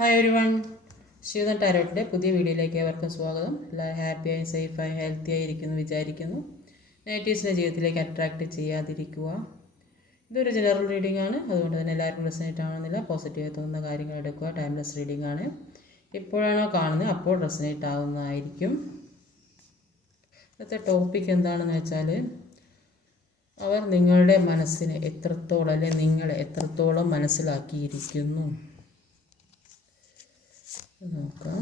Hi everyone, Shivan ടാരോട്ടിൻ്റെ പുതിയ വീഡിയോയിലേക്ക് ഏവർക്കും സ്വാഗതം. എല്ലാവരും ഹാപ്പിയായി സേഫായി ഹെൽത്തി ആയിരിക്കുന്നു വിചാരിക്കുന്നു. നെഗറ്റീവ്സിൻ്റെ ജീവിതത്തിലേക്ക് അട്രാക്റ്റ് ചെയ്യാതിരിക്കുക. ഇതൊരു ജനറൽ റീഡിംഗ് ആണ്, അതുകൊണ്ട് തന്നെ എല്ലാവർക്കും റെസനേറ്റ് ആവുന്നില്ല. പോസിറ്റീവായി തോന്നുന്ന കാര്യങ്ങൾ എടുക്കുക. ടൈംലെസ് റീഡിംഗ് ആണ്. എപ്പോഴാണോ കാണുന്നത് അപ്പോൾ റെസനേറ്റ് ആവുന്നതായിരിക്കും. ഇന്നത്തെ ടോപ്പിക് എന്താണെന്ന് വെച്ചാൽ, അവർ നിങ്ങളുടെ മനസ്സിനെ എത്രത്തോളം അല്ലെങ്കിൽ നിങ്ങളെ എത്രത്തോളം മനസ്സിലാക്കിയിരിക്കുന്നു നോക്കാം.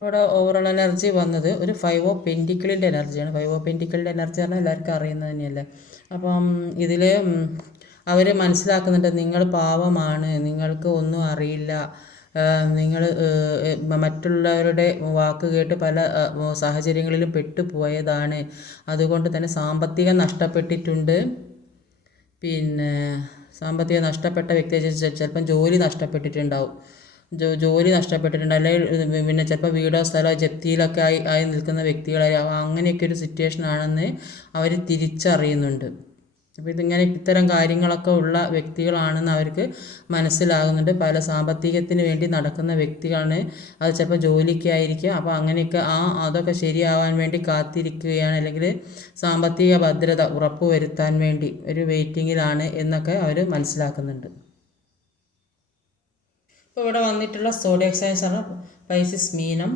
ഇവിടെ ഓവറോൾ എനർജി വന്നത് ഒരു 5 ഓഫ് പെൻറ്റിക്കിളിൻ്റെ എനർജിയാണ്. 5 ഓഫ് പെൻറ്റിക്കിളിൻ്റെ എനർജി പറഞ്ഞാൽ എല്ലാവർക്കും അറിയുന്നത് തന്നെയല്ലേ. അപ്പം ഇതിൽ അവർ മനസ്സിലാക്കുന്നുണ്ട് നിങ്ങൾ പാവമാണ്, നിങ്ങൾക്ക് ഒന്നും അറിയില്ല, നിങ്ങൾ മറ്റുള്ളവരുടെ വാക്ക് കേട്ട് പല സാഹചര്യങ്ങളിലും പെട്ടുപോയതാണ്, അതുകൊണ്ട് തന്നെ സാമ്പത്തികം നഷ്ടപ്പെട്ടിട്ടുണ്ട്. പിന്നെ സാമ്പത്തികം നഷ്ടപ്പെട്ട വ്യക്തിയെ ചിലപ്പം ജോലി നഷ്ടപ്പെട്ടിട്ടുണ്ടാവും, ജോലി നഷ്ടപ്പെട്ടിട്ടുണ്ട്, അല്ലെങ്കിൽ പിന്നെ ചിലപ്പോൾ വീടോ സ്ഥലമോ ജപ്തിയിലൊക്കെ ആയി നിൽക്കുന്ന വ്യക്തികളായി അങ്ങനെയൊക്കെ ഒരു സിറ്റുവേഷൻ ആണെന്ന് അവർ തിരിച്ചറിയുന്നുണ്ട്. അപ്പോൾ ഇതിങ്ങനെ ഇത്തരം കാര്യങ്ങളൊക്കെ ഉള്ള വ്യക്തികളാണെന്ന് അവർക്ക് മനസ്സിലാകുന്നുണ്ട്. പല സാമ്പത്തികത്തിന് വേണ്ടി നടക്കുന്ന വ്യക്തികളാണ്, അത് ചിലപ്പോൾ ജോലിക്കായിരിക്കും. അപ്പോൾ അങ്ങനെയൊക്കെ അതൊക്കെ ശരിയാവാൻ വേണ്ടി കാത്തിരിക്കുകയാണ്, അല്ലെങ്കിൽ സാമ്പത്തിക ഭദ്രത ഉറപ്പുവരുത്താൻ വേണ്ടി ഒരു വെയിറ്റിങ്ങിലാണ് എന്നൊക്കെ അവർ മനസ്സിലാക്കുന്നുണ്ട്. ഇപ്പോൾ ഇവിടെ വന്നിട്ടുള്ള സോഡിയക് സൈൻസ് ആണ് പൈസിസ്, മീനം,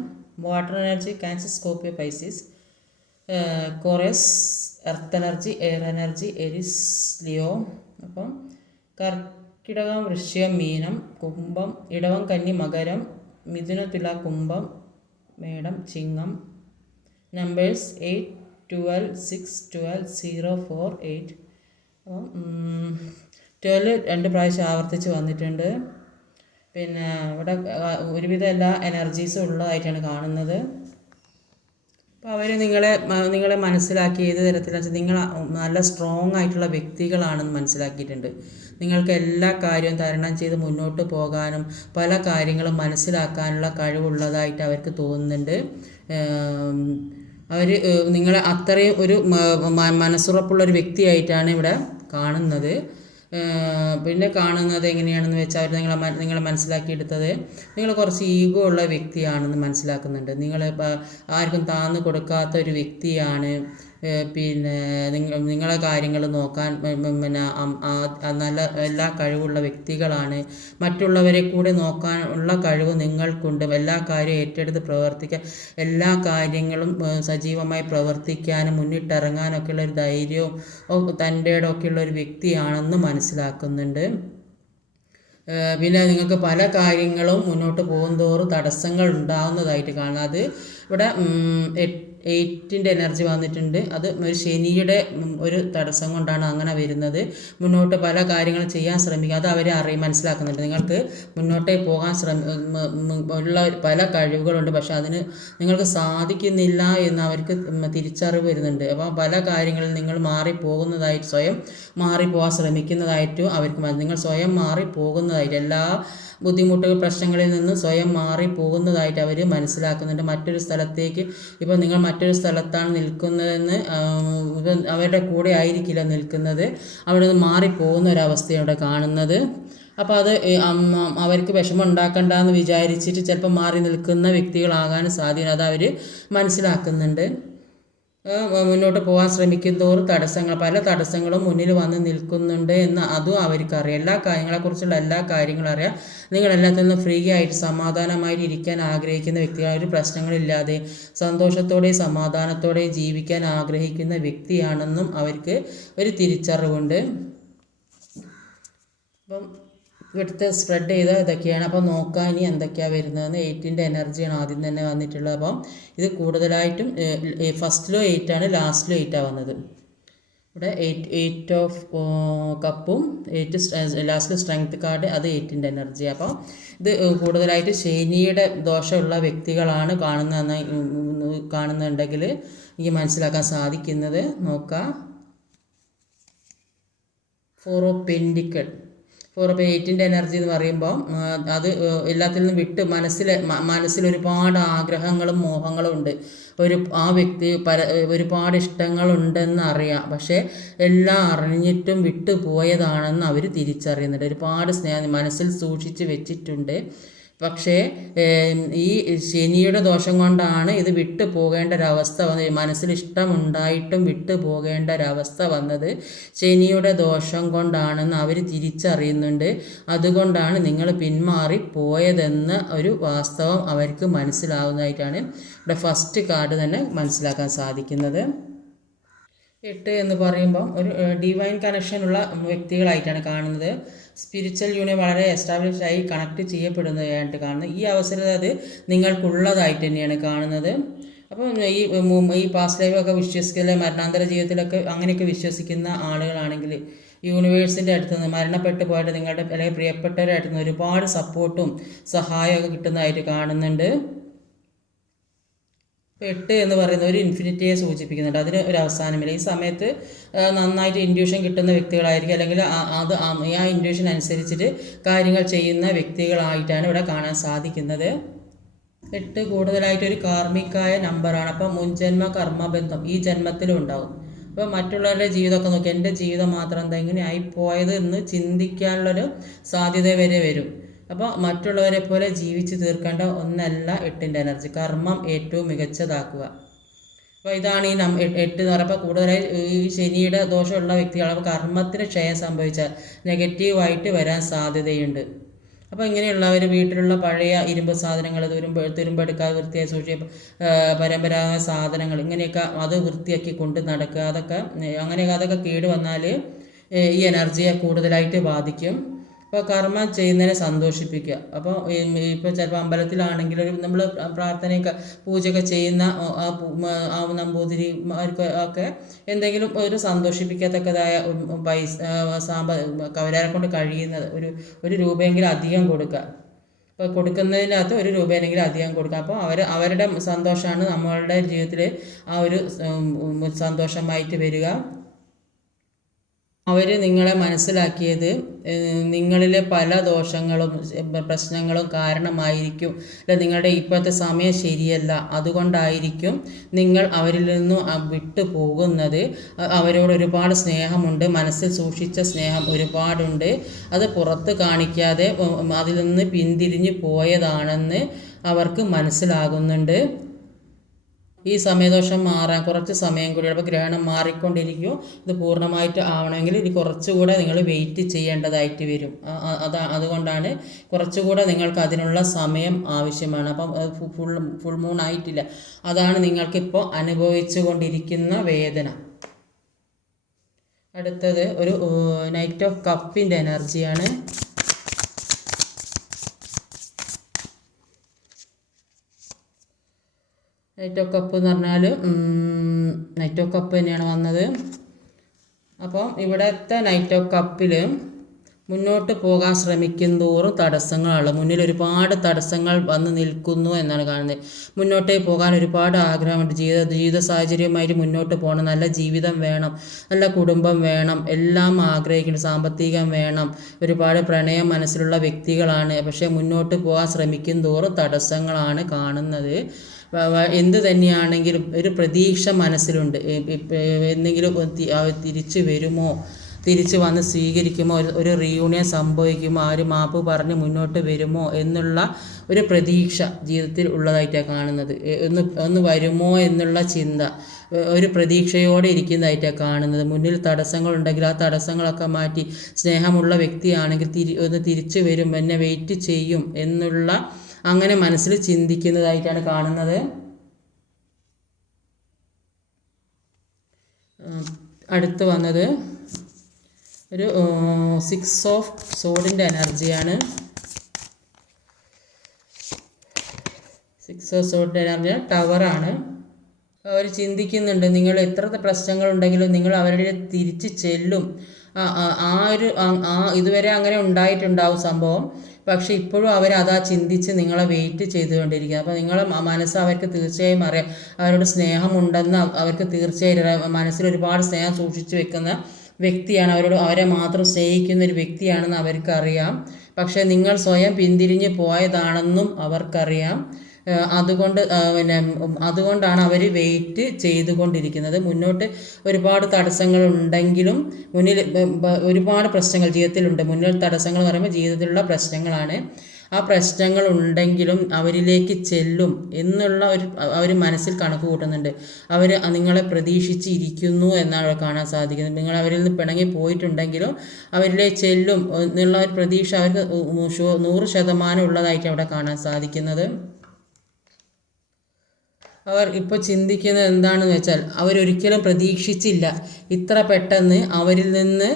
water energy Cancer, Scorpio, Pisces, Taurus earth energy, air energy Aries, Leo. അപ്പം കർക്കിടകം, വൃശ്ചികം, മീനം, കുംഭം, ഇടവം, കന്നി, മകരം, മിഥുന, തുല, കുംഭം, മേടം, ചിങ്ങം. നമ്പേഴ്സ് 8, 12, 6, 12, 0, 4, 8. അപ്പം 12 2 പ്രാവശ്യം ആവർത്തിച്ച് വന്നിട്ടുണ്ട്. പിന്നെ ഇവിടെ ഒരുവിധം എല്ലാ എനർജീസും ഉള്ളതായിട്ടാണ് കാണുന്നത്. അപ്പോൾ അവർ നിങ്ങളെ മനസ്സിലാക്കി ഏത് തരത്തിലെന്ന് വെച്ചാൽ നിങ്ങൾ നല്ല സ്ട്രോങ് ആയിട്ടുള്ള വ്യക്തികളാണെന്ന് മനസ്സിലാക്കിയിട്ടുണ്ട്. നിങ്ങൾക്ക് എല്ലാ കാര്യവും തരണം ചെയ്ത് മുന്നോട്ട് പോകാനും പല കാര്യങ്ങളും മനസ്സിലാക്കാനുള്ള കഴിവുള്ളതായിട്ട് അവർക്ക് തോന്നുന്നുണ്ട്. അവർ നിങ്ങളെ അത്രയും ഒരു മനസ്സുറപ്പുള്ളൊരു വ്യക്തിയായിട്ടാണ് ഇവിടെ കാണുന്നത്. പിന്നെ കാണുന്നത് എങ്ങനെയാണെന്ന് വെച്ചാൽ അവർ നിങ്ങളെ മനസ്സിലാക്കിയെടുത്തത് നിങ്ങൾ കുറച്ച് ഈഗോ ഉള്ള വ്യക്തിയാണെന്ന് മനസ്സിലാക്കുന്നുണ്ട്. നിങ്ങൾ ആർക്കും താന്ന് കൊടുക്കാത്ത ഒരു വ്യക്തിയാണ്. പിന്നെ നിങ്ങളെ കാര്യങ്ങൾ നോക്കാൻ പിന്നെ നല്ല എല്ലാ കഴിവുള്ള വ്യക്തികളാണ്. മറ്റുള്ളവരെ കൂടെ നോക്കാനുള്ള കഴിവ് നിങ്ങൾക്കുണ്ട്. എല്ലാ കാര്യവും ഏറ്റെടുത്ത് പ്രവർത്തിക്കാൻ, എല്ലാ കാര്യങ്ങളും സജീവമായി പ്രവർത്തിക്കാനും മുന്നിട്ടിറങ്ങാനൊക്കെയുള്ള ഒരു ധൈര്യവും തൻ്റെ ഒക്കെയുള്ള ഒരു വ്യക്തിയാണെന്ന് മനസ്സിലാക്കുന്നുണ്ട്. പിന്നെ നിങ്ങൾക്ക് പല കാര്യങ്ങളും മുന്നോട്ട് പോകുന്തോറും തടസ്സങ്ങൾ ഉണ്ടാകുന്നതായിട്ട് കാണുന്നത്. അത് ഇവിടെ 8ൻ്റെ എനർജി വന്നിട്ടുണ്ട്. അത് ഒരു ശനിയുടെ ഒരു തടസ്സം കൊണ്ടാണ് അങ്ങനെ വരുന്നത്. മുന്നോട്ട് പല കാര്യങ്ങളും ചെയ്യാൻ ശ്രമിക്കുക, അത് അവർ മനസ്സിലാക്കുന്നുണ്ട്. നിങ്ങൾക്ക് മുന്നോട്ടേ പോകാൻ ഉള്ള പല കഴിവുകളുണ്ട്, പക്ഷെ അതിന് നിങ്ങൾക്ക് സാധിക്കുന്നില്ല എന്ന് അവർക്ക് തിരിച്ചറിവ് വരുന്നുണ്ട്. അപ്പോൾ പല കാര്യങ്ങളിൽ നിങ്ങൾ മാറിപ്പോകുന്നതായിട്ട്, സ്വയം മാറിപ്പോകാൻ ശ്രമിക്കുന്നതായിട്ടും അവർക്ക് നിങ്ങൾ സ്വയം മാറിപ്പോകുന്നതായിട്ട്, എല്ലാ ബുദ്ധിമുട്ടുകൾ പ്രശ്നങ്ങളിൽ നിന്ന് സ്വയം മാറിപ്പോകുന്നതായിട്ട് അവർ മനസ്സിലാക്കുന്നുണ്ട്. മറ്റൊരു സ്ഥലത്തേക്ക്, ഇപ്പോൾ നിങ്ങൾ മറ്റൊരു സ്ഥലത്താണ് നിൽക്കുന്നതെന്ന് അവരുടെ കൂടെ ആയിരിക്കില്ല നിൽക്കുന്നത്, അവിടെ നിന്ന് മാറിപ്പോകുന്ന ഒരവസ്ഥയാണ് കാണുന്നത്. അപ്പോൾ അത് അവർക്ക് വിഷമം ഉണ്ടാക്കണ്ടെന്ന് വിചാരിച്ചിട്ട് ചിലപ്പോൾ മാറി നിൽക്കുന്ന വ്യക്തികളാകാൻ സാധ്യത അത് അവർ മനസ്സിലാക്കുന്നുണ്ട്. മുന്നോട്ട് പോകാൻ ശ്രമിക്കും തോറും പല തടസ്സങ്ങളും മുന്നിൽ വന്ന് നിൽക്കുന്നുണ്ട് എന്ന് അതും അവർക്കറിയാം. എല്ലാ കാര്യങ്ങളെക്കുറിച്ചുള്ള എല്ലാ കാര്യങ്ങളും അറിയാം. നിങ്ങളെല്ലാത്തിൽ നിന്നും ഫ്രീ ആയിട്ട് സമാധാനമായിട്ട് ഇരിക്കാൻ ആഗ്രഹിക്കുന്ന വ്യക്തികൾ, ഒരു പ്രശ്നങ്ങളില്ലാതെ സന്തോഷത്തോടെയും സമാധാനത്തോടെയും ജീവിക്കാൻ ആഗ്രഹിക്കുന്ന വ്യക്തിയാണെന്നും അവർക്ക് ഒരു തിരിച്ചറിവുണ്ട്. അപ്പം ഇവിടുത്തെ സ്പ്രെഡ് ചെയ്ത ഇതൊക്കെയാണ്. അപ്പോൾ നോക്കാം ഇനി എന്തൊക്കെയാണ് വരുന്നതെന്ന്. 8ൻ്റെ എനർജിയാണ് ആദ്യം തന്നെ വന്നിട്ടുള്ളത്. അപ്പം ഇത് കൂടുതലായിട്ടും ഫസ്റ്റിലോ 8 ആണ്, ലാസ്റ്റിലോ 8 ആണ് വന്നത്. ഇവിടെ 8 ഓഫ് കപ്പും 8 ലാസ്റ്റിൽ സ്ട്രെങ്ത് കാർഡ്, അത് 8ൻ്റെ എനർജി. അപ്പം ഇത് കൂടുതലായിട്ട് ശനിയുടെ ദോഷമുള്ള വ്യക്തികളാണ് കാണുന്നുണ്ടെങ്കിൽ എനിക്ക് മനസ്സിലാക്കാൻ സാധിക്കുന്നത്. നോക്കാം. 4 ഓഫ് പെൻറ്റിക്കിൾ, ഇപ്പോൾ 8ൻ്റെ എനർജി എന്ന് പറയുമ്പോൾ അത് എല്ലാത്തിൽ നിന്നും വിട്ട് മനസ്സിൽ ഒരുപാട് ആഗ്രഹങ്ങളും മോഹങ്ങളും ഉണ്ട്. ആ വ്യക്തി ഒരുപാട് ഇഷ്ടങ്ങളുണ്ടെന്ന് അറിയാം, പക്ഷേ എല്ലാം അറിഞ്ഞിട്ടും വിട്ടു പോയതാണെന്ന് അവർ തിരിച്ചറിയുന്നുണ്ട്. ഒരുപാട് സ്നേഹം മനസ്സിൽ സൂക്ഷിച്ച് വെച്ചിട്ടുണ്ട്. പക്ഷേ ഈ ശനിയുടെ ദോഷം കൊണ്ടാണ് ഇത് വിട്ടു പോകേണ്ട ഒരവസ്ഥ വന്നത്. മനസ്സിൽ ഇഷ്ടമുണ്ടായിട്ടും വിട്ടു പോകേണ്ട ഒരവസ്ഥ വന്നത് ശനിയുടെ ദോഷം കൊണ്ടാണെന്ന് അവർ തിരിച്ചറിയുന്നുണ്ട്. അതുകൊണ്ടാണ് നിങ്ങൾ പിന്മാറി പോയതെന്ന് ഒരു വാസ്തവം അവർക്ക് മനസ്സിലാവുന്നതായിട്ടാണ് ഇവിടെ ഫസ്റ്റ് കാർഡ് തന്നെ മനസ്സിലാക്കാൻ സാധിക്കുന്നത്. 8 എന്ന് പറയുമ്പം ഒരു ഡിവൈൻ കണക്ഷനുള്ള വ്യക്തികളായിട്ടാണ് കാണുന്നത്. സ്പിരിച്വൽ യൂണിയൻ വളരെ എസ്റ്റാബ്ലിഷ് ആയി കണക്ട് ചെയ്യപ്പെടുന്നതായിട്ട് കാണുന്നത്. ഈ അവസരത്തിൽ അത് നിങ്ങൾക്കുള്ളതായിട്ട് തന്നെയാണ് കാണുന്നത്. അപ്പോൾ ഈ പാസ്റ്റ് ലൈഫൊക്കെ വിശ്വസിക്കുന്ന മരണാന്തര ജീവിതത്തിലൊക്കെ അങ്ങനെയൊക്കെ വിശ്വസിക്കുന്ന ആളുകളാണെങ്കിൽ യൂണിവേഴ്സിൻ്റെ അടുത്ത് നിന്ന് മരണപ്പെട്ടു പോയിട്ട് നിങ്ങളുടെ അല്ലെങ്കിൽ പ്രിയപ്പെട്ടവരുടെ അടുത്ത് നിന്ന് ഒരുപാട് സപ്പോർട്ടും സഹായമൊക്കെ കിട്ടുന്നതായിട്ട് കാണുന്നുണ്ട്. 8 എന്ന് പറയുന്നത് ഒരു ഇൻഫിനിറ്റിയെ സൂചിപ്പിക്കുന്നുണ്ട്. അതിന് ഒരു അവസാനമില്ല. ഈ സമയത്ത് നന്നായിട്ട് ഇൻഡ്യൂഷൻ കിട്ടുന്ന വ്യക്തികളായിരിക്കും, അല്ലെങ്കിൽ ആ ഇൻഡ്യൂഷൻ അനുസരിച്ചിട്ട് കാര്യങ്ങൾ ചെയ്യുന്ന വ്യക്തികളായിട്ടാണ് ഇവിടെ കാണാൻ സാധിക്കുന്നത്. 8 കൂടുതലായിട്ടൊരു കാർമികമായ നമ്പറാണ്. അപ്പം മുൻജന്മ കർമ്മബന്ധം ഈ ജന്മത്തിലും ഉണ്ടാവും. അപ്പോൾ മറ്റുള്ളവരുടെ ജീവിതമൊക്കെ നോക്കി എൻ്റെ ജീവിതം മാത്രം എന്താ ഇങ്ങനെ ആയിപ്പോയത് എന്ന് ചിന്തിക്കാനുള്ളൊരു സാധ്യത വരെ വരും. അപ്പോൾ മറ്റുള്ളവരെ പോലെ ജീവിച്ച് തീർക്കേണ്ട ഒന്നല്ല 8ൻ്റെ എനർജി. കർമ്മം ഏറ്റവും മികച്ചതാക്കുക. അപ്പോൾ ഇതാണ് ഈ 8 എന്ന് പറയുമ്പോൾ കൂടുതലായി ഈ ശനിയുടെ ദോഷമുള്ള വ്യക്തികൾ കർമ്മത്തിന് ക്ഷയം സംഭവിച്ചാൽ നെഗറ്റീവായിട്ട് വരാൻ സാധ്യതയുണ്ട്. അപ്പോൾ ഇങ്ങനെയുള്ളവർ വീട്ടിലുള്ള പഴയ ഇരുമ്പ് സാധനങ്ങൾ തുരുമ്പെടുക്കാതെ വൃത്തിയായി സൂക്ഷിക്കുക, പരമ്പരാഗത സാധനങ്ങൾ ഇങ്ങനെയൊക്കെ അത് വൃത്തിയാക്കി കൊണ്ട് നടക്കുക. അതൊക്കെ കേട് വന്നാൽ ഈ എനർജിയെ കൂടുതലായിട്ട് ബാധിക്കും. അപ്പോൾ കർമ്മം ചെയ്യുന്നതിനെ സന്തോഷിപ്പിക്കുക. അപ്പോൾ ഇപ്പോൾ ചിലപ്പോൾ അമ്പലത്തിലാണെങ്കിൽ നമ്മൾ പ്രാർത്ഥനയൊക്കെ പൂജയൊക്കെ ചെയ്യുന്ന ആ നമ്പൂതിരി ഒക്കെ എന്തെങ്കിലും ഒരു സന്തോഷിപ്പിക്കത്തക്കതായ പൈസ അവരെ കൊണ്ട് കഴിയുന്നത് ഒരു രൂപയെങ്കിലും അധികം കൊടുക്കുക. അപ്പോൾ കൊടുക്കുന്നതിനകത്ത് 1 രൂപയെങ്കിലും അധികം കൊടുക്കുക. അപ്പോൾ അവരുടെ സന്തോഷമാണ് നമ്മളുടെ ജീവിതത്തിൽ ആ ഒരു സന്തോഷമായിട്ട് വരിക. അവർ നിങ്ങളെ മനസ്സിലാക്കിയത് നിങ്ങളിലെ പല ദോഷങ്ങളും പ്രശ്നങ്ങളും കാരണമായിരിക്കും. അല്ല, നിങ്ങളുടെ ഇപ്പോഴത്തെ സമയം ശരിയല്ല, അതുകൊണ്ടായിരിക്കും നിങ്ങൾ അവരിൽ നിന്നും വിട്ടു പോകുന്നത്. അവരോട് ഒരുപാട് സ്നേഹമുണ്ട്, മനസ്സിൽ സൂക്ഷിച്ച സ്നേഹം ഒരുപാടുണ്ട്. അത് പുറത്ത് കാണിക്കാതെ അതിൽ നിന്ന് പിന്തിരിഞ്ഞു പോയതാണെന്ന് അവർക്ക് മനസ്സിലാകുന്നുണ്ട്. ഈ സമയദോഷം മാറാൻ കുറച്ച് സമയം കൂടി, അപ്പോൾ ഗ്രഹണം മാറിക്കൊണ്ടിരിക്കും. ഇത് പൂർണ്ണമായിട്ട് ആവണമെങ്കിൽ ഇനി കുറച്ചുകൂടെ നിങ്ങൾ വെയിറ്റ് ചെയ്യേണ്ടതായിട്ട് വരും. അതുകൊണ്ടാണ് കുറച്ചുകൂടെ നിങ്ങൾക്ക് അതിനുള്ള സമയം ആവശ്യമാണ്. അപ്പം ഫുൾ മൂൺ ആയിട്ടില്ല. അതാണ് നിങ്ങൾക്കിപ്പോൾ അനുഭവിച്ചു കൊണ്ടിരിക്കുന്ന വേദന. അടുത്തത് ഒരു നൈറ്റ് ഓഫ് കപ്പിൻ്റെ എനർജിയാണ്. നൈറ്റ് ഓഫ് കപ്പ് എന്ന് പറഞ്ഞാൽ നൈറ്റ് ഓഫ് കപ്പ് തന്നെയാണ് വന്നത്. അപ്പം ഇവിടുത്തെ നൈറ്റ് ഓഫ് കപ്പിൽ മുന്നോട്ട് പോകാൻ ശ്രമിക്കും തോറും തടസ്സങ്ങളാണ്. മുന്നിൽ ഒരുപാട് തടസ്സങ്ങൾ വന്ന് നിൽക്കുന്നു എന്നാണ് കാണുന്നത്. മുന്നോട്ടേക്ക് പോകാൻ ഒരുപാട് ആഗ്രഹമുണ്ട്. ജീവിത സാഹചര്യമായിട്ട് മുന്നോട്ട് പോകണം, നല്ല ജീവിതം വേണം, നല്ല കുടുംബം വേണം, എല്ലാം ആഗ്രഹിക്കുന്നു, സാമ്പത്തികം വേണം, ഒരുപാട് പ്രണയം മനസ്സിലുള്ള വ്യക്തികളാണ്. പക്ഷേ മുന്നോട്ട് പോകാൻ ശ്രമിക്കും തോറും തടസ്സങ്ങളാണ് കാണുന്നത്. എന്ത് തന്നെയാണെങ്കിലും ഒരു പ്രതീക്ഷ മനസ്സിലുണ്ട്. എന്തെങ്കിലും തിരിച്ചു വരുമോ, തിരിച്ച് വന്ന് സ്വീകരിക്കുമോ, ഒരു റീയൂണിയൻ സംഭവിക്കുമോ, ആ ഒരു മാപ്പ് പറഞ്ഞ് മുന്നോട്ട് വരുമോ എന്നുള്ള ഒരു പ്രതീക്ഷ ജീവിതത്തിൽ ഉള്ളതായിട്ടാണ് കാണുന്നത്. ഒന്ന് വരുമോ എന്നുള്ള ചിന്ത, ഒരു പ്രതീക്ഷയോടെ ഇരിക്കുന്നതായിട്ടാണ് കാണുന്നത്. മുന്നിൽ തടസ്സങ്ങളുണ്ടെങ്കിൽ ആ തടസ്സങ്ങളൊക്കെ മാറ്റി സ്നേഹമുള്ള വ്യക്തിയാണെങ്കിൽ ഒന്ന് തിരിച്ചു വരും, എന്നെ വെയിറ്റ് ചെയ്യും എന്നുള്ള അങ്ങനെ മനസ്സിൽ ചിന്തിക്കുന്നതായിട്ടാണ് കാണുന്നത്. അടുത്ത് വന്നത് ഒരു 6 ഓഫ് സോഡിൻ്റെ എനർജിയാണ്. 6 ഓഫ് സോഡിൻ്റെ എനർജി ടവറാണ്. അവർ ചിന്തിക്കുന്നുണ്ട്, നിങ്ങൾ എത്ര പ്രശ്നങ്ങളുണ്ടെങ്കിലും നിങ്ങൾ അവരുടെ തിരിച്ച് ചെല്ലും. ഇതുവരെ അങ്ങനെ ഉണ്ടായിട്ടുണ്ടാവും സംഭവം, പക്ഷേ ഇപ്പോഴും അവരതാ ചിന്തിച്ച് നിങ്ങളെ വെയിറ്റ് ചെയ്തുകൊണ്ടിരിക്കുക. അപ്പോൾ നിങ്ങളെ മനസ്സ് അവർക്ക് തീർച്ചയായും അറിയാം, അവരോട് സ്നേഹമുണ്ടെന്ന് അവർക്ക് തീർച്ചയായും മനസ്സിൽ ഒരുപാട് സ്നേഹം സൂക്ഷിച്ചു വെക്കുന്ന വ്യക്തിയാണ്, അവരെ മാത്രം സ്നേഹിക്കുന്ന ഒരു വ്യക്തിയാണെന്ന് അവർക്കറിയാം. പക്ഷേ നിങ്ങൾ സ്വയം പിന്തിരിഞ്ഞ് പോയതാണെന്നും അവർക്കറിയാം. അതുകൊണ്ടാണ് അവർ വെയിറ്റ് ചെയ്തുകൊണ്ടിരിക്കുന്നത്. മുന്നോട്ട് ഒരുപാട് തടസ്സങ്ങൾ ഉണ്ടെങ്കിലും മുന്നിൽ ഒരുപാട് പ്രശ്നങ്ങൾ ജീവിതത്തിലുണ്ട്. മുന്നിൽ തടസ്സങ്ങൾ എന്ന് പറയുമ്പോൾ ജീവിതത്തിലുള്ള പ്രശ്നങ്ങളാണ്. ആ പ്രശ്നങ്ങൾ ഉണ്ടെങ്കിലും അവരിലേക്ക് ചെല്ലും എന്നുള്ള അവർ മനസ്സിൽ കണക്ക് കൂട്ടുന്നുണ്ട്. അവർ നിങ്ങളെ പ്രതീക്ഷിച്ചിരിക്കുന്നു എന്നാണ് അവിടെ കാണാൻ സാധിക്കുന്നത്. നിങ്ങൾ അവരിൽ നിന്ന് പിണങ്ങി പോയിട്ടുണ്ടെങ്കിലും അവരിലേക്ക് ചെല്ലും എന്നുള്ള ഒരു പ്രതീക്ഷ അവർക്ക് 100% ഉള്ളതായിട്ട് അവിടെ കാണാൻ സാധിക്കുന്നത്. അവർ ഇപ്പോൾ ചിന്തിക്കുന്നത് എന്താണെന്ന് വെച്ചാൽ അവരൊരിക്കലും പ്രതീക്ഷിച്ചില്ല ഇത്ര പെട്ടെന്ന് അവരിൽ നിന്ന്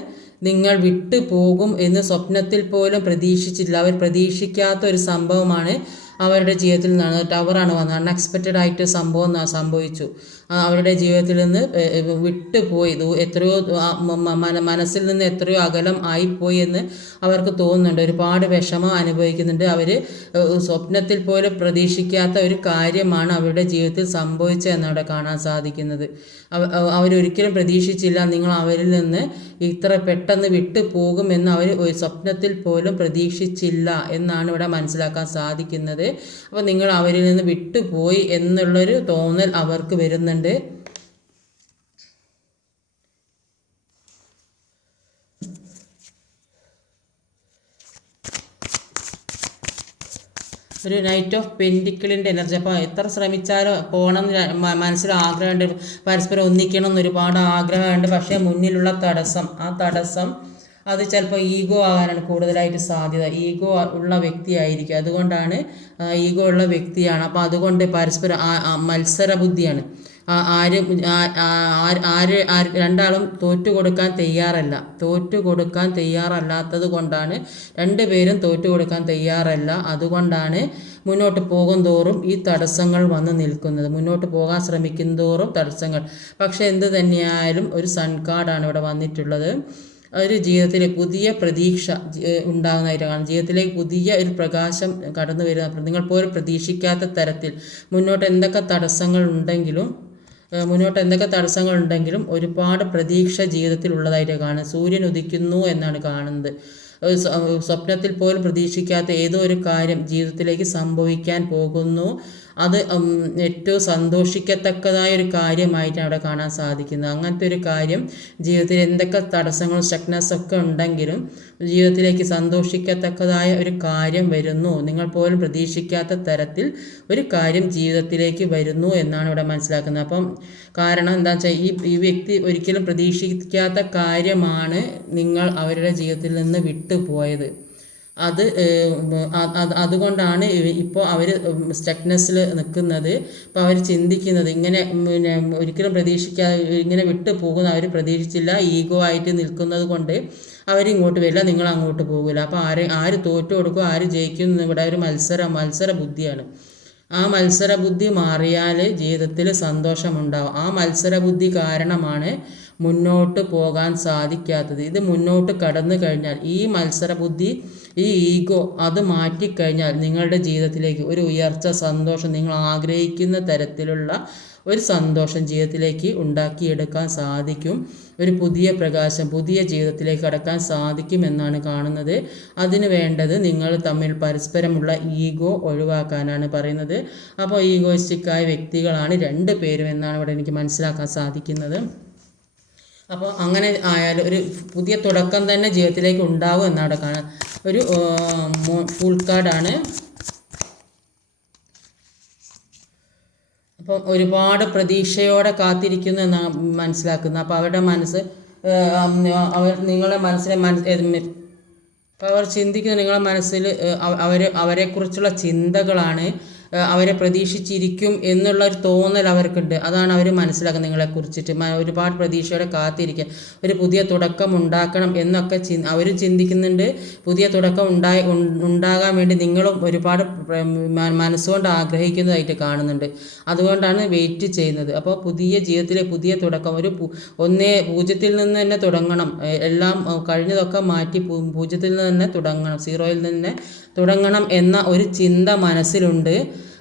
നിങ്ങൾ വിട്ടു പോകും എന്ന് സ്വപ്നത്തിൽ പോലും പ്രതീക്ഷിച്ചില്ല. അവർ പ്രതീക്ഷിക്കാത്ത ഒരു സംഭവമാണ് അവരുടെ ജീവിതത്തിൽ നടന്നത്. ടവറാണ് വന്നത്. അൺഎക്സ്പെക്റ്റഡ് ആയിട്ട് സംഭവിച്ചു. അവരുടെ ജീവിതത്തിൽ നിന്ന് വിട്ടുപോയി, എത്രയോ മനസ്സിൽ നിന്ന് എത്രയോ അകലം ആയിപ്പോയി എന്ന് അവർക്ക് തോന്നുന്നുണ്ട്. ഒരുപാട് വിഷമം അനുഭവിക്കുന്നുണ്ട്. അവർ സ്വപ്നത്തിൽ പോലും പ്രതീക്ഷിക്കാത്ത ഒരു കാര്യമാണ് അവരുടെ ജീവിതത്തിൽ സംഭവിച്ചതെന്ന് അവിടെ കാണാൻ സാധിക്കുന്നത്. അവരൊരിക്കലും പ്രതീക്ഷിച്ചില്ല നിങ്ങൾ അവരിൽ നിന്ന് ഇത്ര പെട്ടെന്ന് വിട്ടു പോകുമെന്ന് അവർ ഒരു സ്വപ്നത്തിൽ പോലും പ്രതീക്ഷിച്ചില്ല എന്നാണ് ഇവിടെ മനസ്സിലാക്കാൻ സാധിക്കുന്നത്. അപ്പോൾ നിങ്ങൾ അവരിൽ നിന്ന് വിട്ടുപോയി എന്നുള്ളൊരു തോന്നൽ അവർക്ക് വരുന്നുണ്ട്. ഒരു നൈറ്റ് ഓഫ് പെൻറ്റിക്കിളിൻ്റെ എനർജി. അപ്പോൾ എത്ര ശ്രമിച്ചാലും പോകണം മനസ്സിൽ ആഗ്രഹമുണ്ട്, പരസ്പരം ഒന്നിക്കണം എന്ന് ഒരുപാട് ആഗ്രഹമുണ്ട്. പക്ഷേ മുന്നിലുള്ള തടസ്സം, ആ തടസ്സം അത് ചിലപ്പോൾ ഈഗോ ആകാനാണ് കൂടുതലായിട്ട് സാധ്യത. ഈഗോ ഉള്ള വ്യക്തിയായിരിക്കും. അതുകൊണ്ടാണ് ഈഗോ ഉള്ള വ്യക്തിയാണ്. അപ്പോൾ അതുകൊണ്ട് പരസ്പരം മത്സര ബുദ്ധിയാണ്. രണ്ടാളും തോറ്റു കൊടുക്കാൻ തയ്യാറല്ലാത്തത് കൊണ്ടാണ്, രണ്ടുപേരും തോറ്റു കൊടുക്കാൻ തയ്യാറല്ല. അതുകൊണ്ടാണ് മുന്നോട്ട് പോകും തോറും ഈ തടസ്സങ്ങൾ വന്ന് നിൽക്കുന്നത്. മുന്നോട്ട് പോകാൻ ശ്രമിക്കും തോറും തടസ്സങ്ങൾ. പക്ഷേ എന്ത് തന്നെയായാലും ഒരു സൺ കാർഡാണ് ഇവിടെ വന്നിട്ടുള്ളത്. ഒരു ജീവിതത്തിലെ പുതിയ പ്രതീക്ഷ ഉണ്ടാകുന്നതായിട്ട് കാണും. ജീവിതത്തിലേക്ക് പുതിയ ഒരു പ്രകാശം കടന്നു വരുന്ന, നിങ്ങൾ പോലും പ്രതീക്ഷിക്കാത്ത തരത്തിൽ മുന്നോട്ട് എന്തൊക്കെ തടസ്സങ്ങൾ ഉണ്ടെങ്കിലും ഒരുപാട് പ്രതീക്ഷ ജീവിതത്തിൽ ഉള്ളതായിട്ട് കാണുന്നത്. സൂര്യൻ ഉദിക്കുന്നു എന്നാണ് കാണുന്നത്. സ്വപ്നത്തിൽ പോലും പ്രതീക്ഷിക്കാത്ത ഏതോ ഒരു കാര്യം ജീവിതത്തിലേക്ക് സംഭവിക്കാൻ പോകുന്നു. അത് ഏറ്റവും സന്തോഷിക്കത്തക്കതായ ഒരു കാര്യമായിട്ടാണ് അവിടെ കാണാൻ സാധിക്കുന്നത്. അങ്ങനത്തെ ഒരു കാര്യം ജീവിതത്തിൽ എന്തൊക്കെ തടസ്സങ്ങളും സ്റ്റക്നെസ്സൊക്കെ ഉണ്ടെങ്കിലും ജീവിതത്തിലേക്ക് സന്തോഷിക്കത്തക്കതായ ഒരു കാര്യം വരുന്നു. നിങ്ങൾ പോലും പ്രതീക്ഷിക്കാത്ത തരത്തിൽ ഒരു കാര്യം ജീവിതത്തിലേക്ക് വരുന്നു എന്നാണ് ഇവിടെ മനസ്സിലാക്കുന്നത്. അപ്പം കാരണം എന്താണെന്ന് വെച്ചാൽ ഈ വ്യക്തി ഒരിക്കലും പ്രതീക്ഷിക്കാത്ത കാര്യമാണ് നിങ്ങൾ അവരുടെ ജീവിതത്തിൽ നിന്ന് വിട്ടുപോയത്. അതുകൊണ്ടാണ് ഇപ്പോൾ അവർ സ്റ്റക്നെസ്സിൽ നിൽക്കുന്നത്. ഇപ്പോൾ അവർ ചിന്തിക്കുന്നത് ഇങ്ങനെ ഒരിക്കലും ഇങ്ങനെ വിട്ടു പോകുന്ന അവർ പ്രതീക്ഷിച്ചില്ല. ഈഗോ ആയിട്ട് നിൽക്കുന്നത് കൊണ്ട് അവരിങ്ങോട്ട് വരില്ല, നിങ്ങൾ അങ്ങോട്ട് പോകില്ല. അപ്പോൾ ആര് തോറ്റു കൊടുക്കും, ആര് ജയിക്കും, ഇവിടെ ഒരു മത്സര ബുദ്ധിയാണ്. ആ മത്സര ബുദ്ധി മാറിയാൽ ജീവിതത്തിൽ സന്തോഷമുണ്ടാവും. ആ മത്സര ബുദ്ധി കാരണമാണ് മുന്നോട്ട് പോകാൻ സാധിക്കാത്തത്. ഇത് മുന്നോട്ട് കടന്നു കഴിഞ്ഞാൽ ഈ മത്സര ബുദ്ധി, ഈ ഈഗോ അത് മാറ്റിക്കഴിഞ്ഞാൽ നിങ്ങളുടെ ജീവിതത്തിലേക്ക് ഒരു ഉയർച്ച, സന്തോഷം, നിങ്ങൾ ആഗ്രഹിക്കുന്ന തരത്തിലുള്ള ഒരു സന്തോഷം ജീവിതത്തിലേക്ക് ഉണ്ടാക്കിയെടുക്കാൻ സാധിക്കും. ഒരു പുതിയ പ്രകാശം, പുതിയ ജീവിതത്തിലേക്ക് കടക്കാൻ സാധിക്കുമെന്നാണ് കാണുന്നത്. അതിന് വേണ്ടത് നിങ്ങൾ തമ്മിൽ പരസ്പരമുള്ള ഈഗോ ഒഴിവാക്കാനാണ് പറയുന്നത്. അപ്പോൾ ഈഗോയിസ്റ്റിക്കായ വ്യക്തികളാണ് രണ്ട് പേരും എന്നാണ് ഇവിടെ എനിക്ക് മനസ്സിലാക്കാൻ സാധിക്കുന്നത്. അപ്പോൾ അങ്ങനെ ആയാലും ഒരു പുതിയ തുടക്കം തന്നെ ജീവിതത്തിലേക്ക് ഉണ്ടാവും എന്നാണ് അവിടെ കാണാൻ. ഒരു ഫുൾ കാർഡാണ്. അപ്പം ഒരുപാട് പ്രതീക്ഷയോടെ കാത്തിരിക്കുന്നു എന്നാണ് മനസ്സിലാക്കുന്നത്. അപ്പോൾ അവരുടെ മനസ്സ് നിങ്ങളുടെ മനസ്സിലെ അപ്പോൾ അവർ ചിന്തിക്കുന്നത് നിങ്ങളുടെ മനസ്സിൽ അവരെക്കുറിച്ചുള്ള ചിന്തകളാണ്. അവരെ പ്രതീക്ഷിച്ചിരിക്കും എന്നുള്ള ഒരു തോന്നൽ അവർക്കുണ്ട്. അതാണ് അവർ മനസ്സിലാക്കുന്നത് നിങ്ങളെക്കുറിച്ചിട്ട്. ഒരുപാട് പ്രതീക്ഷയോടെ കാത്തിരിക്കുക, ഒരു പുതിയ തുടക്കം ഉണ്ടാക്കണം എന്നൊക്കെ അവർ ചിന്തിക്കുന്നുണ്ട്. പുതിയ തുടക്കം ഉണ്ടാകാൻ വേണ്ടി നിങ്ങളും ഒരുപാട് മനസ്സുകൊണ്ട് ആഗ്രഹിക്കുന്നതായിട്ട് കാണുന്നുണ്ട്. അതുകൊണ്ടാണ് വെയിറ്റ് ചെയ്യുന്നത്. അപ്പോൾ പുതിയ ജീവിതത്തിലെ പുതിയ തുടക്കം, ഒരു 0 നിന്ന് തന്നെ തുടങ്ങണം. എല്ലാം കഴിഞ്ഞതൊക്കെ മാറ്റി 0 നിന്ന് തന്നെ തുടങ്ങണം, 0 നിന്ന് തുടങ്ങണം എന്ന ഒരു ചിന്ത മനസ്സിലുണ്ട്.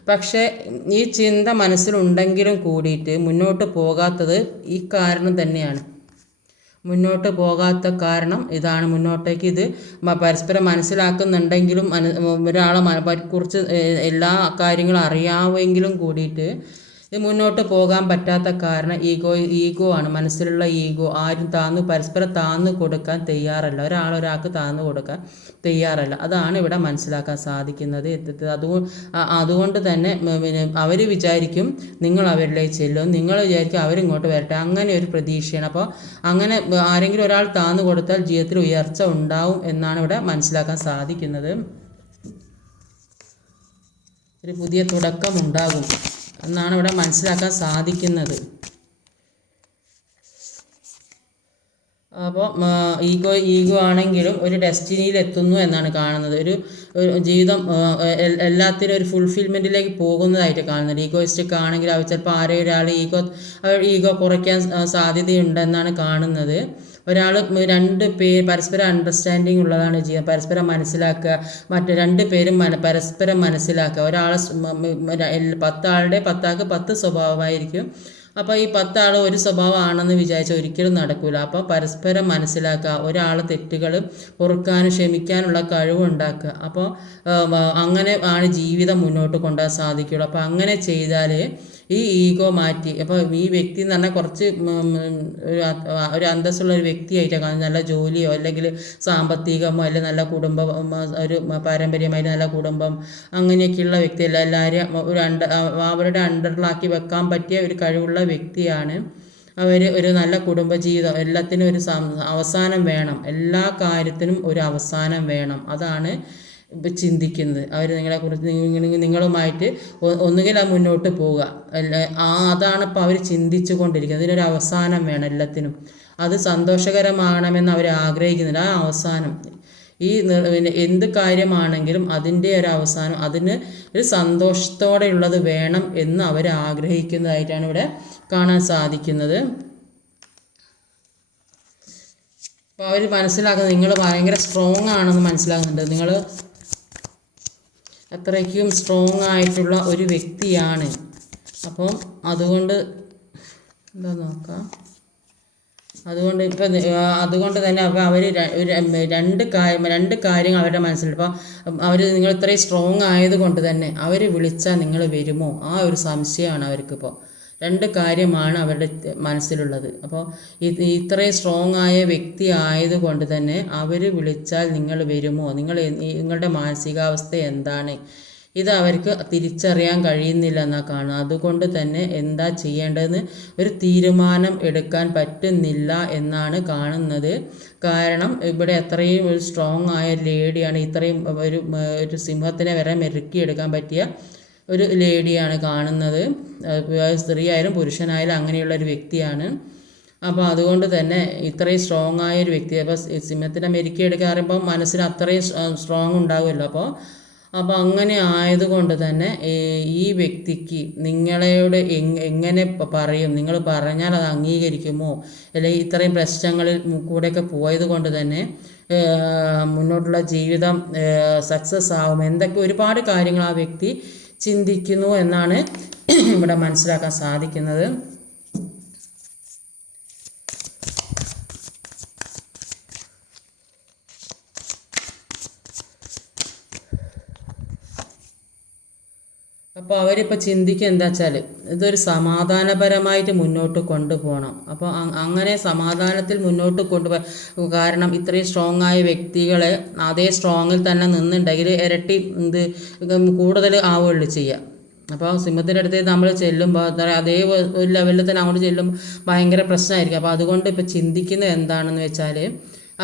പക്ഷേ ഈ ചിന്ത മനസ്സിലുണ്ടെങ്കിലും കൂടിയിട്ട് മുന്നോട്ട് പോകാത്തത് ഈ കാരണം തന്നെയാണ്. മുന്നോട്ട് പോകാത്ത കാരണം ഇതാണ്. മുന്നോട്ടേക്ക് ഇത് പരസ്പരം മനസ്സിലാക്കുന്നുണ്ടെങ്കിലും ഒരാളെ കുറിച്ച് എല്ലാ കാര്യങ്ങളും അറിയാമെങ്കിലും കൂടിയിട്ട് ഇത് മുന്നോട്ട് പോകാൻ പറ്റാത്ത കാരണം ഈഗോ ആണ്. മനസ്സിലുള്ള ഈഗോ. ആരും പരസ്പരം താന്നു കൊടുക്കാൻ തയ്യാറല്ല. ഒരാൾക്ക് താന്നു കൊടുക്കാൻ തയ്യാറല്ല. അതാണ് ഇവിടെ മനസ്സിലാക്കാൻ സാധിക്കുന്നത്. അതുകൊണ്ട് തന്നെ അവർ വിചാരിക്കും നിങ്ങൾ അവരിലേക്ക് ചെല്ലും, നിങ്ങൾ വിചാരിക്കും അവരിങ്ങോട്ട് വരട്ടെ, അങ്ങനെ ഒരു പ്രതീക്ഷയാണ്. അപ്പോൾ അങ്ങനെ ആരെങ്കിലും ഒരാൾ താന്നു കൊടുത്താൽ ജീവിതത്തിൽ ഉയർച്ച ഉണ്ടാവും എന്നാണ് ഇവിടെ മനസ്സിലാക്കാൻ സാധിക്കുന്നത്. ഒരു പുതിയ തുടക്കം ഉണ്ടാകും എന്നാണ് ഇവിടെ മനസ്സിലാക്കാൻ സാധിക്കുന്നത്. അപ്പോൾ ഈഗോ ആണെങ്കിലും ഒരു ഡെസ്റ്റിനിയിൽ എത്തുന്നു എന്നാണ് കാണുന്നത്. ഒരു ജീവിതം എല്ലാത്തിനും ഒരു ഫുൾഫിൽമെൻറ്റിലേക്ക് പോകുന്നതായിട്ട് കാണുന്നത്. ഈഗോയിസ്റ്റിക് ആണെങ്കിൽ അവർ ചിലപ്പോൾ ഒരാൾ ഈഗോ കുറയ്ക്കാൻ സാധ്യതയുണ്ടെന്നാണ് കാണുന്നത്. പരസ്പരം അണ്ടർസ്റ്റാൻഡിങ് ഉള്ളതാണ് ജീവിതം. പരസ്പരം മനസ്സിലാക്കുക, രണ്ട് പേരും പരസ്പരം മനസ്സിലാക്കുക. 10 ആളുടെ 10 ആൾക്ക് 10 സ്വഭാവമായിരിക്കും. അപ്പോൾ ഈ 10 ആൾ ഒരു സ്വഭാവമാണെന്ന് വിചാരിച്ചാൽ ഒരിക്കലും നടക്കില്ല. അപ്പോൾ പരസ്പരം മനസ്സിലാക്കുക, ഒരാൾ തെറ്റുകൾ പൊറുക്കാനും ക്ഷമിക്കാനുള്ള കഴിവുണ്ടാക്കുക. അപ്പോൾ അങ്ങനെ ആണ് ജീവിതം മുന്നോട്ട് കൊണ്ടുപോകാൻ സാധിക്കുള്ളൂ. അപ്പോൾ അങ്ങനെ ചെയ്താൽ ഈ ഈഗോ മാറ്റി, അപ്പോൾ ഈ വ്യക്തി എന്ന് പറഞ്ഞാൽ കുറച്ച് ഒരു അന്തസ്സുള്ള ഒരു വ്യക്തിയായിട്ടാണ് കാണുന്നത്. നല്ല ജോലിയോ അല്ലെങ്കിൽ സാമ്പത്തികമോ അല്ലെങ്കിൽ നല്ല കുടുംബം, ഒരു പാരമ്പര്യമായിട്ട് നല്ല കുടുംബം, അങ്ങനെയൊക്കെയുള്ള വ്യക്തിയല്ല. എല്ലാവരും അവരുടെ അണ്ടറിലാക്കി വെക്കാൻ പറ്റിയ ഒരു കഴിവുള്ള വ്യക്തിയാണ്. ഒരു നല്ല കുടുംബജീവിതം, എല്ലാത്തിനും ഒരു അവസാനം വേണം. എല്ലാ കാര്യത്തിനും ഒരു അവസാനം വേണം. അതാണ് ചിന്തിക്കുന്നത്. അവർ നിങ്ങളെക്കുറിച്ച് നിങ്ങളുമായിട്ട് ഒന്നുകിൽ മുന്നോട്ട് പോവുക, അതാണ് ഇപ്പോൾ അവർ ചിന്തിച്ചു കൊണ്ടിരിക്കുന്നത്. ഇതിനൊരു അവസാനം വേണം എല്ലാത്തിനും. അത് സന്തോഷകരമാകണമെന്ന് അവർ ആഗ്രഹിക്കുന്നില്ല. ആ അവസാനം എന്ത് കാര്യമാണെങ്കിലും അതിൻ്റെ ഒരു അവസാനം, അതിന് ഒരു സന്തോഷത്തോടെയുള്ളത് വേണം എന്ന് അവർ ആഗ്രഹിക്കുന്നതായിട്ടാണ് ഇവിടെ കാണാൻ സാധിക്കുന്നത്. അപ്പോൾ അവർ മനസ്സിലാക്കുന്നത് നിങ്ങൾ ഭയങ്കര സ്ട്രോങ് ആണെന്ന് മനസ്സിലാക്കുന്നുണ്ട്. നിങ്ങൾ അത്രയ്ക്കും സ്ട്രോങ് ആയിട്ടുള്ള ഒരു വ്യക്തിയാണ്. അപ്പം അതുകൊണ്ട് അതുകൊണ്ട് തന്നെ അപ്പോൾ അവർ രണ്ട് കാര്യങ്ങൾ അവരുടെ മനസ്സിലുണ്ട്. അപ്പോൾ അവർ നിങ്ങൾ ഇത്രയും സ്ട്രോങ് ആയതുകൊണ്ട് തന്നെ അവർ വിളിച്ചാൽ നിങ്ങൾ വരുമോ, ആ ഒരു സംശയമാണ് അവർക്കിപ്പോൾ. 2 കാര്യമാണ് അവരുടെ മനസ്സിലുള്ളത്. അപ്പോൾ ഇത്രയും സ്ട്രോങ് ആയ വ്യക്തി ആയതുകൊണ്ട് തന്നെ അവർ വിളിച്ചാൽ നിങ്ങൾ വരുമോ, നിങ്ങളുടെ മാനസികാവസ്ഥ എന്താണ്, ഇത് അവർക്ക് തിരിച്ചറിയാൻ കഴിയുന്നില്ല എന്നാണ് കാണുന്നത്. അതുകൊണ്ട് തന്നെ എന്താ ചെയ്യേണ്ടതെന്ന് ഒരു തീരുമാനം എടുക്കാൻ പറ്റുന്നില്ല എന്നാണ് കാണുന്നത്. കാരണം ഇവിടെ അത്രയും ഒരു സ്ട്രോങ് ആയ ലേഡിയാണ്, ഇത്രയും ഒരു സിംഹത്തിനെ വരെ മെരുക്കിയെടുക്കാൻ പറ്റിയ ഒരു ലേഡിയാണ് കാണുന്നത്. സ്ത്രീ ആയാലും പുരുഷനായാലും അങ്ങനെയുള്ള ഒരു വ്യക്തിയാണ്. അപ്പോൾ അതുകൊണ്ട് തന്നെ ഇത്രയും സ്ട്രോങ് ആയ ഒരു വ്യക്തി, അപ്പോൾ സിംഹത്തിനെ മെരുക്കിയെടുക്കാൻ പറയുമ്പോൾ മനസ്സിന് അത്രയും സ്ട്രോങ് ഉണ്ടാകുമല്ലോ. അപ്പോൾ അങ്ങനെ ആയതുകൊണ്ട് തന്നെ ഈ വ്യക്തിക്ക് നിങ്ങളോട് എങ്ങനെ പറയും, നിങ്ങൾ പറഞ്ഞാൽ അത് അംഗീകരിക്കുമോ, അല്ലെങ്കിൽ ഇത്രയും പ്രശ്നങ്ങളിൽ കൂടെയൊക്കെ പോയത് കൊണ്ട് തന്നെ മുന്നോട്ടുള്ള ജീവിതം സക്സസ് ആവും, എന്തൊക്കെ ഒരുപാട് കാര്യങ്ങൾ ആ വ്യക്തി ചിന്തിക്കുന്നു എന്നാണ് ഇവിടെ മനസ്സിലാക്കാൻ സാധിക്കുന്നത്. അപ്പോൾ അവരിപ്പോൾ ചിന്തിക്കുക എന്താ വെച്ചാൽ ഇതൊരു സമാധാനപരമായിട്ട് മുന്നോട്ട് കൊണ്ടുപോകണം. അപ്പോൾ അങ്ങനെ സമാധാനത്തിൽ മുന്നോട്ട് കൊണ്ടുപോകാൻ കാരണം ഇത്രയും സ്ട്രോങ് ആയ വ്യക്തികളെ അതേ സ്ട്രോങ്ങിൽ തന്നെ നിന്നുണ്ടെങ്കിൽ ഇരട്ടി കൂടുതൽ ആവുകയുള്ളൂ ചെയ്യുക. അപ്പോൾ സിംഹത്തിൻ്റെ അടുത്ത് നമ്മൾ ചെല്ലുമ്പോൾ അതേ ഒരു ലെവലിൽ തന്നെ അങ്ങോട്ട് ചെല്ലുമ്പോൾ ഭയങ്കര പ്രശ്നമായിരിക്കും. അപ്പോൾ അതുകൊണ്ട് ഇപ്പോൾ ചിന്തിക്കുന്നത് എന്താണെന്ന് വെച്ചാൽ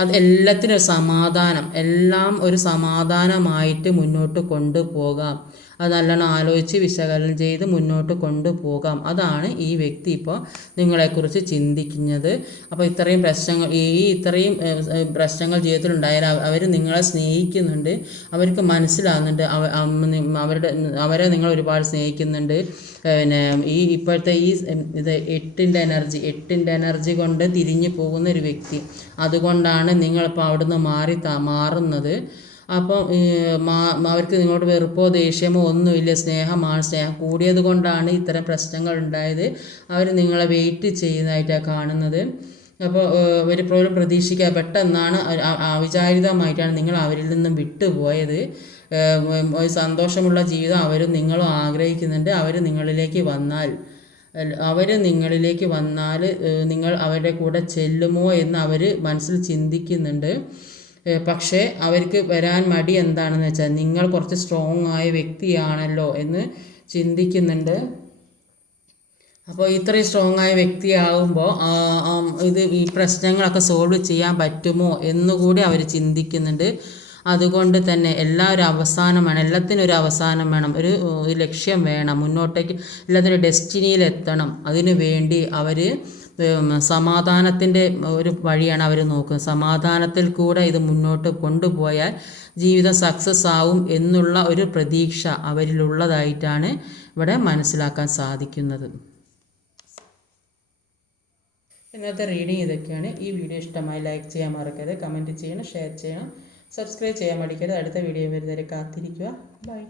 അത് എല്ലാത്തിനും ഒരു സമാധാനം, എല്ലാം ഒരു സമാധാനമായിട്ട് മുന്നോട്ട് കൊണ്ടുപോകാം. അത് നല്ലോണം ആലോചിച്ച് വിശകലനം ചെയ്ത് മുന്നോട്ട് കൊണ്ടുപോകാം. അതാണ് ഈ വ്യക്തി ഇപ്പോൾ നിങ്ങളെക്കുറിച്ച് ചിന്തിക്കുന്നത്. അപ്പോൾ ഇത്രയും പ്രശ്നങ്ങൾ ജീവിതത്തിലുണ്ടായാൽ അവർ നിങ്ങളെ സ്നേഹിക്കുന്നുണ്ട്, അവർക്ക് മനസ്സിലാകുന്നുണ്ട്, അവരെ നിങ്ങൾ ഒരുപാട് സ്നേഹിക്കുന്നുണ്ട്. പിന്നെ ഇപ്പോഴത്തെ എട്ടിൻ്റെ എനർജി കൊണ്ട് തിരിഞ്ഞു പോകുന്ന ഒരു വ്യക്തി. അതുകൊണ്ടാണ് നിങ്ങളിപ്പോൾ അവിടുന്ന് മാറുന്നത്. അപ്പോൾ അവർക്ക് നിങ്ങളോട് വെറുപ്പോ ദേഷ്യമോ ഒന്നുമില്ല, സ്നേഹം കൂടിയത് കൊണ്ടാണ് ഇത്തരം പ്രശ്നങ്ങൾ ഉണ്ടായത്. അവർ നിങ്ങളെ വെയിറ്റ് ചെയ്യുന്നതായിട്ടാണ് കാണുന്നത്. അപ്പോൾ ഒരിപ്പോഴും പ്രതീക്ഷിക്കുക പെട്ടെന്നാണ് അവിചാരിതമായിട്ടാണ് നിങ്ങൾ അവരിൽ നിന്നും വിട്ടുപോയത്. ഒരു സന്തോഷമുള്ള ജീവിതം അവരും നിങ്ങളും ആഗ്രഹിക്കുന്നുണ്ട്. അവർ നിങ്ങളിലേക്ക് വന്നാൽ നിങ്ങൾ അവരുടെ കൂടെ ചെല്ലുമോ എന്ന് അവർ മനസ്സിൽ ചിന്തിക്കുന്നുണ്ട്. പക്ഷേ അവർക്ക് വരാൻ മടി എന്താണെന്ന് വെച്ചാൽ നിങ്ങൾ കുറച്ച് സ്ട്രോങ് ആയ വ്യക്തിയാണല്ലോ എന്ന് ചിന്തിക്കുന്നുണ്ട്. അപ്പോൾ ഇത്രയും സ്ട്രോങ് ആയ വ്യക്തിയാകുമ്പോൾ ഈ പ്രശ്നങ്ങളൊക്കെ സോൾവ് ചെയ്യാൻ പറ്റുമോ എന്നുകൂടി അവർ ചിന്തിക്കുന്നുണ്ട്. അതുകൊണ്ട് തന്നെ എല്ലാത്തിനും ഒരു അവസാനം വേണം, ഒരു ലക്ഷ്യം വേണം, മുന്നോട്ടേക്ക് എല്ലാത്തിനും ഡെസ്റ്റിനിയിലെത്തണം. അതിനു വേണ്ടി അവർ സമാധാനത്തിൻ്റെ ഒരു വഴിയാണ് അവർ നോക്കുന്നത്. സമാധാനത്തിൽ കൂടെ ഇത് മുന്നോട്ട് കൊണ്ടുപോയാൽ ജീവിതം സക്സസ് ആവും എന്നുള്ള ഒരു പ്രതീക്ഷ അവരിലുള്ളതായിട്ടാണ് ഇവിടെ മനസ്സിലാക്കാൻ സാധിക്കുന്നത്. ഇന്നത്തെ റീഡിങ് ഇതൊക്കെയാണ്. ഈ വീഡിയോ ഇഷ്ടമായി ലൈക്ക് ചെയ്യാൻ മറക്കരുത്, കമൻറ്റ് ചെയ്യണം, ഷെയർ ചെയ്യണം, സബ്സ്ക്രൈബ് ചെയ്യാൻ മടിക്കരുത്. അടുത്ത വീഡിയോ വരുന്നവരെ കാത്തിരിക്കുക. ബൈ.